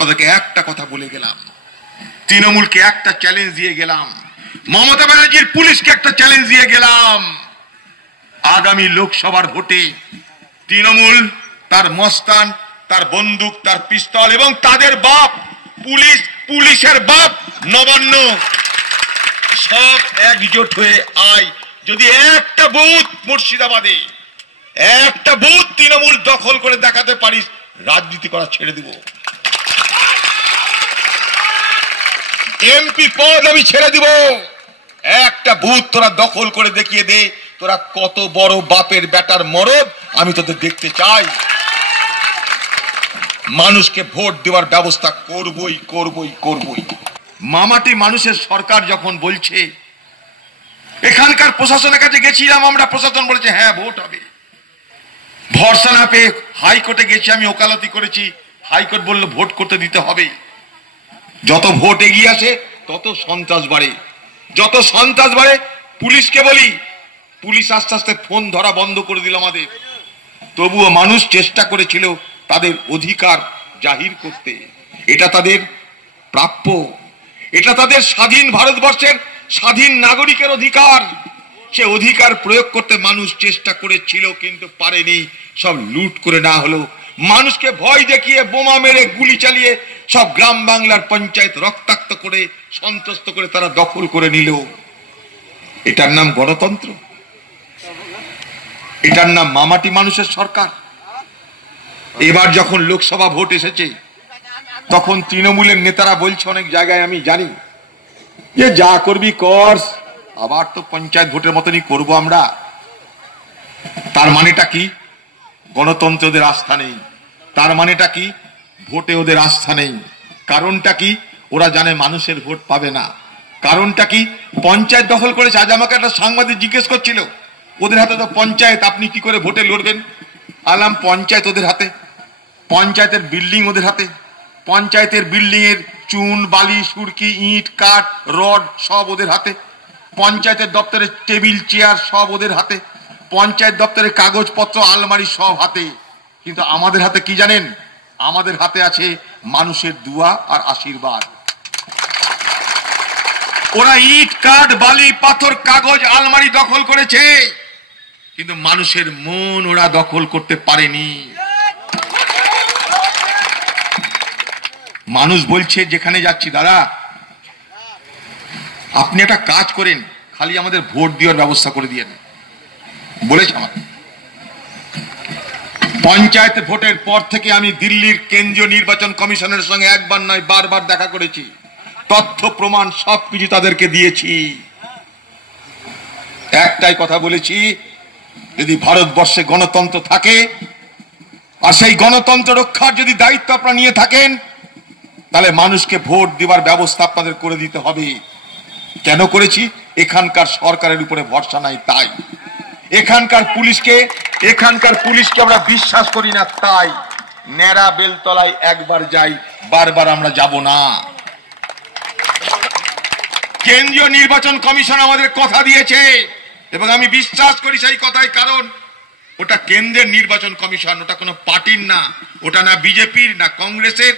আপনাদেরকে একটা কথা বলে গেলাম, তৃণমূলকে একটা চ্যালেঞ্জ দিয়ে গেলাম, মমতা ব্যানার্জির পুলিশকে একটা চ্যালেঞ্জ দিয়ে গেলাম। আগামী লোকসভার ভোটে তৃণমূল, তার মস্তান, তার বন্দুক, তার পিস্তল এবং তাদের বাপ পুলিশ, পুলিশের বাপ নবান্ন, সব একজোট হয়ে আয়। যদি একটা বুথ মুর্শিদাবাদে, একটা বুথ তৃণমূল দখল করে দেখাতে পারিস, রাজনীতি করা ছেড়ে দিব। এমপি পদ আমি ছেড়ে দিব। একটা বুথ তোরা দখল করে দেখিয়ে দে, তোরা কত বড় বাপের বেটার মরদ, আমি তোদের দেখতে চাই। মানুষকে ভোট দেওয়ার ব্যবস্থা করবই করবই করবই। মামাটি মানুষের সরকার যখন বলছে, এখানকার প্রশাসনের কাছে গেছিলাম আমরা, প্রশাসন বলেছে হ্যাঁ ভোট হবে। ভরসা না পেয়ে হাইকোর্টে গেছি, আমি ওকালতি করেছি, হাইকোর্ট বলল ভোট করতে দিতে হবে। যত ভোট এগিয়ে আসে তত সন্ত্রাস বাড়ে, যত সন্ত্রাস বাড়ে। পুলিশকে বলি, পুলিশ আস্তে আস্তে ফোন ধরা বন্ধ করে দিল আমাদের। তবুও মানুষ চেষ্টা করেছিল তাদের অধিকার জাহির করতে। এটা তাদের প্রাপ্য, এটা তাদের স্বাধীন ভারতবর্ষের স্বাধীন নাগরিকের অধিকার। সে অধিকার প্রয়োগ করতে মানুষ চেষ্টা করেছিল, কিন্তু পারেনি। সব লুট করে না হলো, মানুষকে ভয় দেখিয়ে, বোমা মেরে, গুলি চালিয়ে সব গ্রাম বাংলার পঞ্চায়েত রক্তাক্ত করে, সন্ত্রস্ত করে তারা দখল করে নিল। এটার নাম গণতন্ত্র? এটার নাম মামাটি মানুষের সরকার? এবার যখন লোকসভা ভোট এসেছে, তখন তৃণমূলের নেতারা বলছে অনেক জায়গায়, আমি জানি, যে যা করবি কর, আবার তো পঞ্চায়েত ভোটের মতনই করবো আমরা। তার মানেটা কি? গণতন্ত্রে ওদের আস্থা নেই। তার মানেটা কি? ভোটে ওদের আস্থা নেই। কারণটা কি? ওরা জানে মানুষের ভোট পাবে না। কারণটা কি? পঞ্চায়েত দখল করেছে। আজ আমাকে একটা সাংবাদিক জিজ্ঞেস করছিল, ওদের হাতে তো পঞ্চায়েত, আপনি কি করে ভোটে লড়বেন? আলাম পঞ্চায়েত ওদের হাতে, পঞ্চায়েতের বিল্ডিং ওদের হাতে, পঞ্চায়েতের বিল্ডিং এর চুন, বালি, সুরকি, ইট, কাঠ, রড সব ওদের হাতে, পঞ্চায়েতের দপ্তরের টেবিল, চেয়ার সব ওদের হাতে, পঞ্চায়েত দপ্তরের কাগজপত্র, আলমারি সব হাতে। কিন্তু আমাদের হাতে কি জানেন? আমাদের হাতে আছে মানুষের দুয়া আর আশীর্বাদ। ওরা ইট, কাঠ, বালি, পাথর, কাগজ, আলমারি দখল করেছে, কিন্তু মানুষের মন ওরা দখল করতে পারেনি। মানুষ বলছে যেখানে যাচ্ছি, দাদা আপনি একটা কাজ করেন, খালি আমাদের ভোট দেওয়ার ব্যবস্থা করে দিয়েন। বলেছে আমার পঞ্চায়েত ভোটের পর থেকে আমি দিল্লির কেন্দ্রীয় নির্বাচন কমিশনের সঙ্গে একবার নয় বারবার দেখা করেছি, তথ্য প্রমাণ সবকিছু তাদেরকে দিয়েছি। একটাই কথা বলেছি, যদি ভারতবর্ষে গণতন্ত্র থাকে আর সেই গণতন্ত্র রক্ষার যদি দায়িত্ব আপনারা নিয়ে থাকেন, তাহলে মানুষকে ভোট দেওয়ার ব্যবস্থা আপনাদের করে দিতে হবে। কেন করেছি? এখানকার সরকারের উপরে ভরসা নাই তাই। এখানকার পুলিশকে আমরা বিশ্বাস করি না তাই। নেড়া বেলতলায় একবার যাই, বারবার আমরা যাব না। কেন্দ্রীয় নির্বাচন কমিশন আমাদের কথা দিয়েছে এবং আমি বিশ্বাস করি সেই কথাই। কারণ ওটা কেন্দ্রের নির্বাচন কমিশন, ওটা কোনো পার্টির না, ওটা না বিজেপির, না কংগ্রেসের,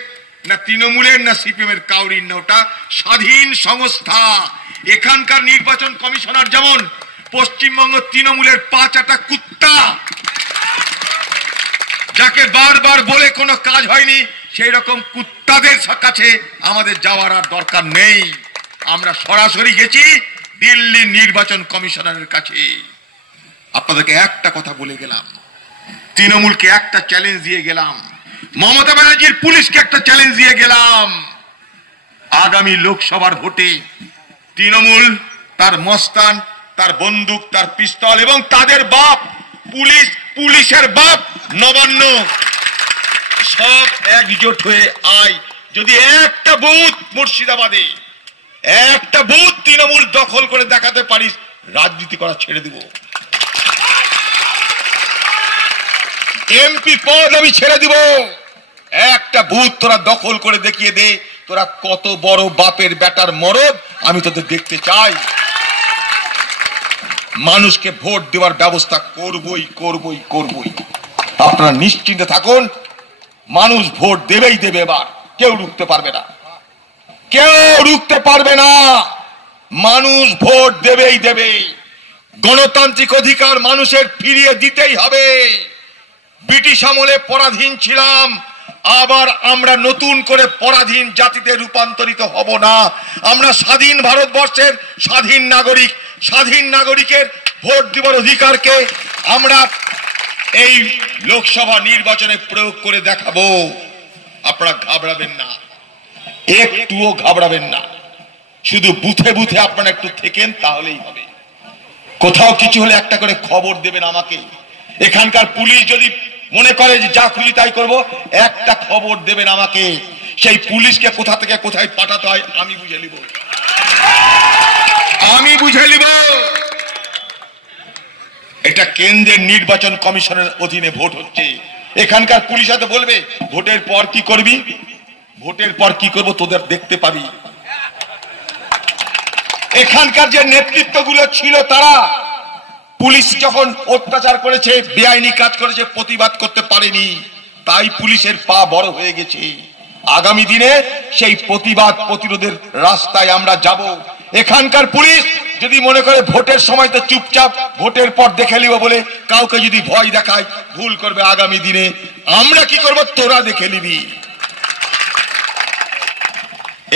না তৃণমূলের, না সিপিএম এর কাউরির না, ওটা স্বাধীন সংস্থা। এখানকার নির্বাচন কমিশনার যেমন পশ্চিমবঙ্গ তৃণমূলের 5 কুত্তা, যাকে বারবার বলে কোনো কাজ হয়নি, সেই রকম কুত্তাদের কাছে আমাদের যাওয়ার আর দরকার নেই। আমরা সরাসরি গেছি দিল্লি নির্বাচন কমিশনারের কাছে। আপনাদেরকে একটা কথা বলে গেলাম, তৃণমূলকে একটা চ্যালেঞ্জ দিয়ে গেলাম, মমতা ব্যানার্জির পুলিশকে একটা চ্যালেঞ্জ দিয়ে গেলাম। আগামী লোকসভার ভোটে তৃণমূল, তার মস্তান, তার বন্দুক, তার পিস্তল এবং তাদের বাপ পুলিশ, পুলিশের বাপ নবান্ন, সব একজোট হয়ে আয়। যদি একটা বুথ মুর্শিদাবাদে, একটা বুথ তৃণমূল দখল করে দেখাতে পারিস, রাজনীতি করা ছেড়ে দিব। এমপি পদ আমি ছেড়ে দিব। একটা বুথ তোরা দখল করে দেখিয়ে দে, তোরা কত বড় বাপের বেটার মরদ, আমি তোদের দেখতে চাই। মানুষকে ভোট দেওয়ার ব্যবস্থা করবই করবই করবই। আপনারা নিশ্চিন্তে থাকুন, মানুষ ভোট দেবেই দেবে। এবার কেউ রুখতে পারবে না, কেউ রুখতে পারবে না। মানুষ ভোট দেবেই দেবে। গণতান্ত্রিক অধিকার মানুষের ফিরিয়ে দিতেই হবে। ব্রিটিশ আমলে পরাধীন ছিলাম, আবার আমরা নতুন করে পরাধীন জাতিতে রূপান্তরিত হব না। আমরা স্বাধীন ভারতবর্ষের স্বাধীন নাগরিক। স্বাধীন নাগরিকের ভোট দেবার অধিকারকে আমরা এই লোকসভা নির্বাচনে প্রয়োগ করে দেখাবো। আপনারা ঘাবড়াবেন না, একটুও ঘাবড়াবেন না। শুধু বুথে বুথে আপনারা একটু থেকেন, তাহলেই হবে। কোথাও কিছু হলে একটা করে খবর দেবেন আমাকে। এখানকার পুলিশ যদি মনে করে যে যা খুশি তাই করবো, একটা খবর দেবেন আমাকে। সেই পুলিশকে কোথা থেকে কোথায় পাঠাতে হয় আমি বুঝে নিব, আমি বুঝে নিব। এটা কেন্দ্রের নির্বাচন কমিশনের অধীনে ভোট হচ্ছে। এখানকার পুলিশ হয়তো বলবে ভোটের পর কি করবি, ভোটের পর কি করবো তোদের দেখতে পাবি। এখানকার যে নেতৃত্বগুলো ছিল, তারা পুলিশ যখন অত্যাচার করেছে, বেআইনি কাজ করেছে, প্রতিবাদ করতে পারেনি, তাই পুলিশের পা বড় হয়ে গেছে। আগামী দিনে সেই প্রতিবাদ প্রতিরোধের রাস্তায় আমরা যাব। এখানকার পুলিশ যদি মনে করে ভোটের সময় তো চুপচাপ, ভোটের পর দেখে নিব বলে কাউকে যদি ভয় দেখায়, ভুল করবে। আগামী দিনে আমরা কি করব, তোরা দেখে নিবি।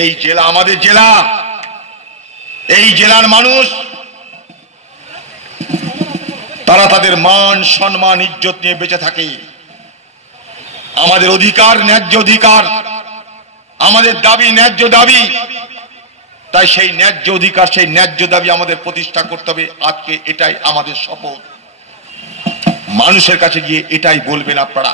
এই জেলা আমাদের জেলা, এই জেলার মানুষ তারা তাদের মান সম্মান ইজ্জত নিয়ে বেঁচে থাকে। আমাদের অধিকার, ন্যায্য অধিকার, আমাদের দাবি ন্যায্য দাবি। তাই সেই ন্যায্য অধিকার, সেই ন্যায্য দাবি আমাদের প্রতিষ্ঠা করতে হবে। আজকে এটাই আমাদের শপথ। মানুষের কাছে গিয়ে এটাই বলবেন আপনারা।